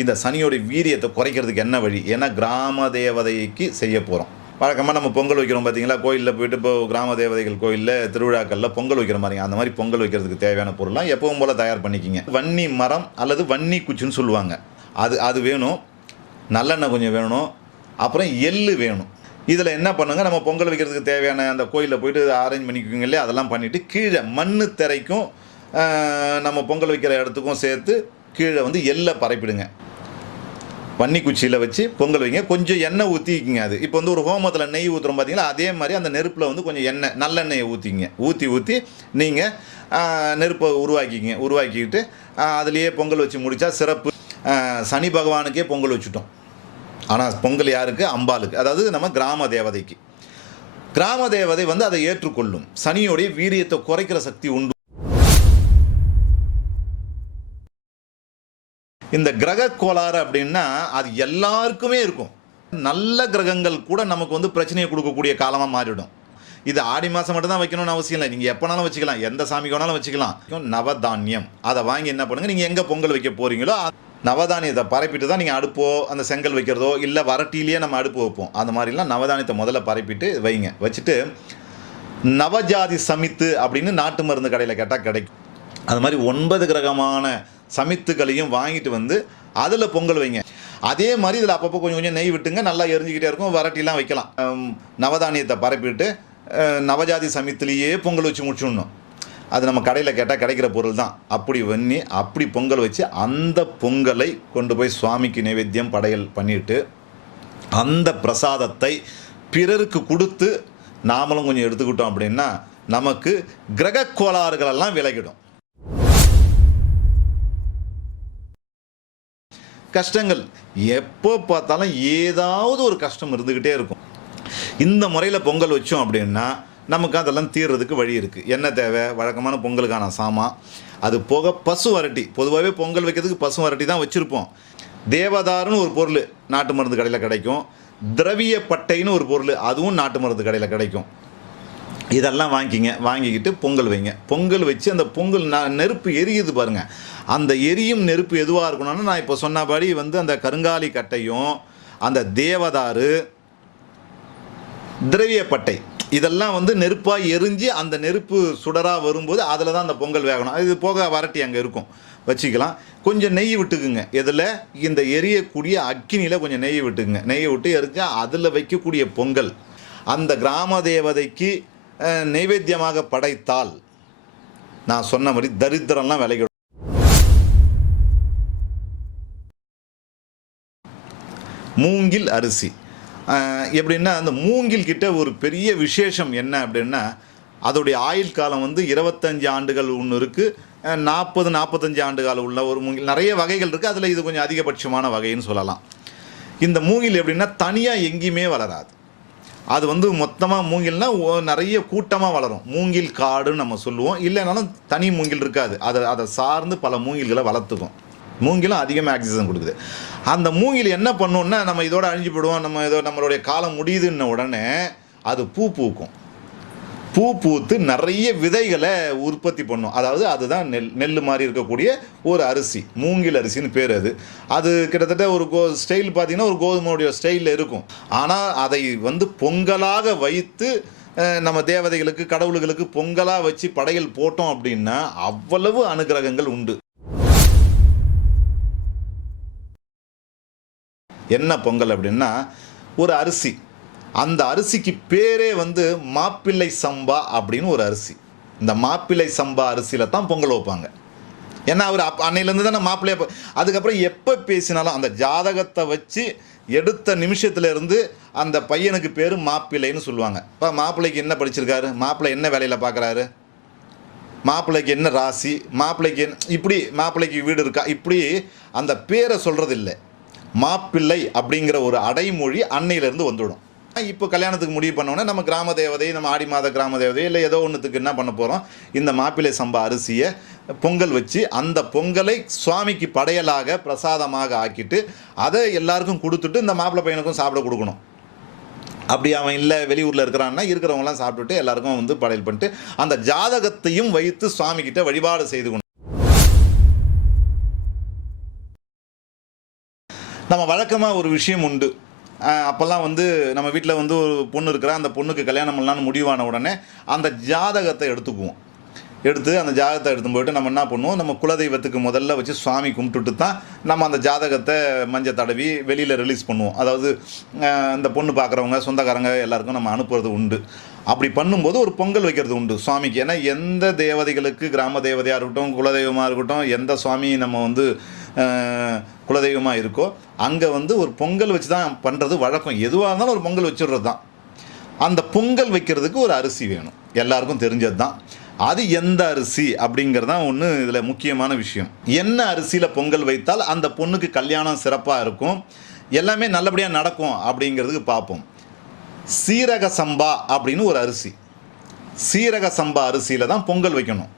இந்த சனியோடைய வீரியத்தை குறைக்கிறதுக்கு என்ன வழி? ஏன்னா கிராம தேவதைக்கு செய்ய போகிறோம் வழக்கமாக நம்ம பொங்கல் வைக்கிறோம் பார்த்தீங்களா கோயிலில் போயிட்டு இப்போ கிராம தேவதைகள் கோயிலில் திருவிழாக்களில் பொங்கல் வைக்கிற மாதிரி அந்த மாதிரி பொங்கல் வைக்கிறதுக்கு தேவையான பொருள்லாம் எப்பவும் போல் தயார் பண்ணிக்கிங்க. வன்னி மரம் அல்லது வன்னி குச்சின்னு சொல்லுவாங்க. அது அது வேணும். நல்லெண்ணெய் கொஞ்சம் வேணும். அப்புறம் எள்ளு வேணும். இதில் என்ன பண்ணுங்க? நம்ம பொங்கல் வைக்கிறதுக்கு தேவையான அந்த கோயிலில் போயிட்டு அரேஞ்ச் பண்ணிக்குவீங்க இல்லையா? அதெல்லாம் பண்ணிவிட்டு கீழே மண்ணு திரைக்கும் நம்ம பொங்கல் வைக்கிற இடத்துக்கும் சேர்த்து கீழே வந்து எள்ளை பரப்பிடுங்க. பன்னிக்குச்சியில் வச்சு பொங்கல் வைங்க. கொஞ்சம் எண்ணெய் ஊற்றிக்கிங்க அது. இப்போ வந்து ஒரு ஹோமத்தில் நெய் ஊற்றுறோம் பார்த்தீங்களா அதே மாதிரி அந்த நெருப்பில் வந்து கொஞ்சம் எண்ணெய் நல்லெண்ணெயை ஊற்றிங்க ஊற்றி ஊற்றி நீங்கள் நெருப்பை உருவாக்கிங்க உருவாக்கிக்கிட்டு அதுலேயே பொங்கல் வச்சு முடித்தா சிறப்பு. சனி பகவானுக்கே பொங்கல் வச்சுட்டோம். ஆனால் பொங்கல் யாருக்கு? அம்பாளுக்கு. அதாவது நம்ம கிராம தேவதைக்கு. கிராம தேவதை வந்து அதை ஏற்றுக்கொள்ளும். சனியோடைய வீரியத்தை குறைக்கிற சக்தி உண்டு. இந்த கிரக கோளாறு அப்படின்னா அது எல்லாருக்குமே இருக்கும். நல்ல கிரகங்கள் கூட நமக்கு வந்து பிரச்சனையை கொடுக்கக்கூடிய காலமாக மாறிவிடும். இது ஆடி மாதம் மட்டும் தான் வைக்கணும்னு அவசியம் இல்லை. நீங்கள் எப்போனாலும் வச்சுக்கலாம். எந்த சாமிக்கு வேணாலும் வச்சுக்கலாம். நவதானியம். அதை வாங்கி என்ன பண்ணுங்கள் நீங்கள் எங்கே பொங்கல் வைக்க போகிறீங்களோ நவதானியத்தை பரப்பிட்டு தான் நீங்கள் அடுப்போ அந்த செங்கல் வைக்கிறதோ இல்லை வரட்டிலேயே நம்ம அடுப்பு வைப்போம். அந்த மாதிரிலாம் நவதானியத்தை முதல்ல பரப்பிட்டு வைங்க. வச்சுட்டு நவஜாதி சமித்து அப்படின்னு நாட்டு மருந்து கடையில் கேட்டால் கிடைக்கும். அது மாதிரி ஒன்பது கிரகமான சமித்துகளையும் வாங்கிட்டு வந்து அதில் பொங்கல் வைங்க. அதே மாதிரி இதில் அப்பப்போ கொஞ்சம் கொஞ்சம் நெய் விட்டுங்க நல்லா எரிஞ்சிக்கிட்டே இருக்கும் வரட்டிலாம் வைக்கலாம். நவதானியத்தை பரப்பிட்டு நவஜாதி சமித்துலேயே பொங்கல் வச்சு முடிச்சுடணும். அது நம்ம கடையில் கேட்டால் கிடைக்கிற பொருள் தான். அப்படி வண்ணி அப்படி பொங்கல் வச்சு அந்த பொங்கலை கொண்டு போய் சுவாமிக்கு நைவேத்தியம் படையல் பண்ணிவிட்டு அந்த பிரசாதத்தை பிறருக்கு கொடுத்து நாமளும் கொஞ்சம் எடுத்துக்கிட்டோம் அப்படின்னா நமக்கு கிரக கோளாறுகள் எல்லாம் விலகிடும். கஷ்டங்கள். எப்போ பார்த்தாலும் ஏதாவது ஒரு கஷ்டம் இருந்துக்கிட்டே இருக்கும். இந்த முறையில் பொங்கல் வச்சோம் அப்படின்னா நமக்கு அதெல்லாம் தீர்றதுக்கு வழி இருக்குது என்ன தேவை? வழக்கமான பொங்கலுக்கான சாமான் அது போக பசு வரட்டி. பொதுவாகவே பொங்கல் வைக்கிறதுக்கு பசு வரட்டி தான் வச்சுருப்போம். தேவதாருன்னு ஒரு பொருள் நாட்டு மருந்து கடையில் கிடைக்கும். திரவிய பட்டைன்னு ஒரு பொருள் அதுவும் நாட்டு மருந்து கடையில் கிடைக்கும். இதெல்லாம் வாங்கிக்கிங்க வாங்கிக்கிட்டு பொங்கல் வைங்க. பொங்கல் வச்சு அந்த பொங்கல் நான் நெருப்பு எரியுது பாருங்கள் அந்த எரியும் நெருப்பு எதுவாக இருக்கணும்னா நான் இப்போ சொன்னபடி வந்து அந்த கருங்காலி கட்டையும் அந்த தேவதாரு திரவியப்பட்டை இதெல்லாம் வந்து நெருப்பாக எரிஞ்சு அந்த நெருப்பு சுடராக வரும்போது அதில் தான் அந்த பொங்கல் வேகணும். இது போக வரட்டி அங்கே இருக்கும். வச்சுக்கலாம். கொஞ்சம் நெய் விட்டுக்குங்க. இதில் இந்த எரியக்கூடிய அக்கினியில் கொஞ்சம் நெய் விட்டுக்குங்க. நெய் விட்டு எரிஞ்சா அதில் வைக்கக்கூடிய பொங்கல். அந்த கிராம தேவதைக்கு நைவேத்தியமாக படைத்தால் நான் சொன்ன மாதிரி தரித்திரம்லாம் விலகிடும் மூங்கில் அரிசி. எப்படின்னா அந்த மூங்கில் கிட்ட ஒரு பெரிய விசேஷம் என்ன அப்படின்னா அதோடைய ஆயுள் காலம் வந்து இருபத்தஞ்சு ஆண்டுகள் ஒன்று இருக்குது நாற்பது நாற்பத்தஞ்சு ஆண்டு காலம் உள்ள ஒரு மூங்கில். நிறைய வகைகள் இருக்குது அதில் இது கொஞ்சம் அதிகபட்சமான வகைன்னு சொல்லலாம். இந்த மூங்கில் எப்படின்னா தனியாக எங்கேயுமே வளராது. அது வந்து மொத்தமாக மூங்கில்னா நிறைய கூட்டமாக வளரும். மூங்கில் காடுன்னு நம்ம சொல்லுவோம். இல்லைனாலும் தனி மூங்கில் இருக்காது. அதை அதை சார்ந்து பல மூங்கில்களை வளர்த்துக்கும். மூங்கிலும் அதிகமாக ஆக்சிஜன் கொடுக்குது. அந்த மூங்கில் என்ன பண்ணோன்னா நம்ம இதோட அழிஞ்சு போடுவோம் நம்ம இதோ நம்மளுடைய காலம் முடியுதுன்ன உடனே அது பூ பூக்கும். பூ பூத்து நிறைய விதைகளை உற்பத்தி பண்ணும். அதாவது அதுதான் நெல் நெல் மாதிரி இருக்கக்கூடிய ஒரு அரிசி மூங்கில் அரிசின்னு பேர் அது. அது கிட்டத்தட்ட ஒரு கோ ஸ்டைல் பார்த்தீங்கன்னா ஒரு கோதுமையுடைய ஸ்டைலில் இருக்கும். ஆனால் அதை வந்து பொங்கலாக வைத்து நம்ம தேவதைகளுக்கு கடவுளுகளுக்கு பொங்கலாக வச்சு படையல் போட்டோம் அப்படின்னா அவ்வளவு அனுகிரகங்கள் உண்டு. என்ன பொங்கல் அப்படின்னா ஒரு அரிசி. அந்த அரிசிக்கு பேரே வந்து மாப்பிள்ளை சம்பா அப்படின்னு ஒரு அரிசி. இந்த மாப்பிள்ளை சம்பா அரிசியில் தான் பொங்கல் வைப்பாங்க. ஏன்னா அவர் அப் அன்னையிலேருந்து தானே மாப்பிள்ளைய அதுக்கப்புறம் எப்போ பேசினாலும் அந்த ஜாதகத்தை வச்சு எடுத்த நிமிஷத்துலேருந்து அந்த பையனுக்கு பேர் மாப்பிள்ளைன்னு சொல்லுவாங்க. இப்போ மாப்பிள்ளைக்கு என்ன படிச்சிருக்காரு? மாப்பிள்ளை என்ன வேலையில் பார்க்குறாரு மாப்பிள்ளைக்கு என்ன ராசி? மாப்பிள்ளைக்கு என்ன இப்படி மாப்பிள்ளைக்கு வீடு இருக்கா? இப்படி அந்த பேரை சொல்கிறது இல்லை மாப்பிள்ளை அப்படிங்கிற ஒரு அடைமொழி அன்னையிலேருந்து வந்துவிடும் இப்போ கல்யாணத்துக்கு முடிவு பண்ணோன்னே நம்ம கிராம தேவதையை நம்ம ஆடி மாத கிராம தேவதை இல்லை ஏதோ ஒன்றுத்துக்கு என்ன பண்ண போகிறோம் இந்த மாப்பிள்ளை சம்பா அரிசியை பொங்கல் வச்சு அந்த பொங்கலை சுவாமிக்கு படையலாக பிரசாதமாக ஆக்கிட்டு அதை எல்லாருக்கும் கொடுத்துட்டு இந்த மாப்பிள்ளை பையனுக்கும் சாப்பிட கொடுக்கணும். அப்படி அவன் இல்லை வெளியூரில் இருக்கிறான்னா இருக்கிறவங்களாம் சாப்பிட்டுட்டு எல்லாருக்கும் வந்து படையல் பண்ணிட்டு அந்த ஜாதகத்தையும் வைத்து சுவாமிக்கிட்ட வழிபாடு செய்து கொண்டு நம்ம வழக்கமாக ஒரு விஷயம் உண்டு. அப்போல்லாம் வந்து நம்ம வீட்டில் வந்து ஒரு பொண்ணு இருக்கிறா அந்த பொண்ணுக்கு கல்யாணம் பண்ணலான்னு முடிவான உடனே அந்த ஜாதகத்தை எடுத்துக்குவோம். எடுத்து அந்த ஜாதகத்தை எடுத்து போயிட்டு நம்ம என்ன பண்ணுவோம்? நம்ம குலதெய்வத்துக்கு முதல்ல வச்சு சுவாமி கும்பிட்டுட்டு தான் நம்ம அந்த ஜாதகத்தை மஞ்சள் தடவி வெளியில் ரிலீஸ் பண்ணுவோம். அதாவது இந்த பொண்ணு பார்க்குறவங்க சொந்தக்காரங்க எல்லாருக்கும் நம்ம அனுப்புறது உண்டு. அப்படி பண்ணும்போது ஒரு பொங்கல் வைக்கிறது உண்டு சுவாமிக்கு. ஏன்னா எந்த தேவதைகளுக்கு கிராம தேவதையாக இருக்கட்டும் குலதெய்வமாக இருக்கட்டும் எந்த சுவாமி நம்ம வந்து குலதெய்வமாக இருக்கோ அங்கே வந்து ஒரு பொங்கல் வச்சு தான் பண்ணுறது வழக்கம். எதுவாக இருந்தாலும் ஒரு பொங்கல் வச்சுடுறது தான் அந்த பொங்கல் வைக்கிறதுக்கு ஒரு அரிசி வேணும். எல்லாருக்கும் தெரிஞ்சது தான் அது எந்த அரிசி அப்படிங்கிறது தான் ஒன்று இதில் முக்கியமான விஷயம். என்ன அரிசியில் பொங்கல் வைத்தால் அந்த பொண்ணுக்கு கல்யாணம் சிறப்பாக இருக்கும். எல்லாமே நல்லபடியாக நடக்கும் அப்படிங்கிறதுக்கு பார்ப்போம். சீரக சம்பா அப்படின்னு ஒரு அரிசி. சீரக சம்பா அரிசியில் தான் பொங்கல் வைக்கணும்.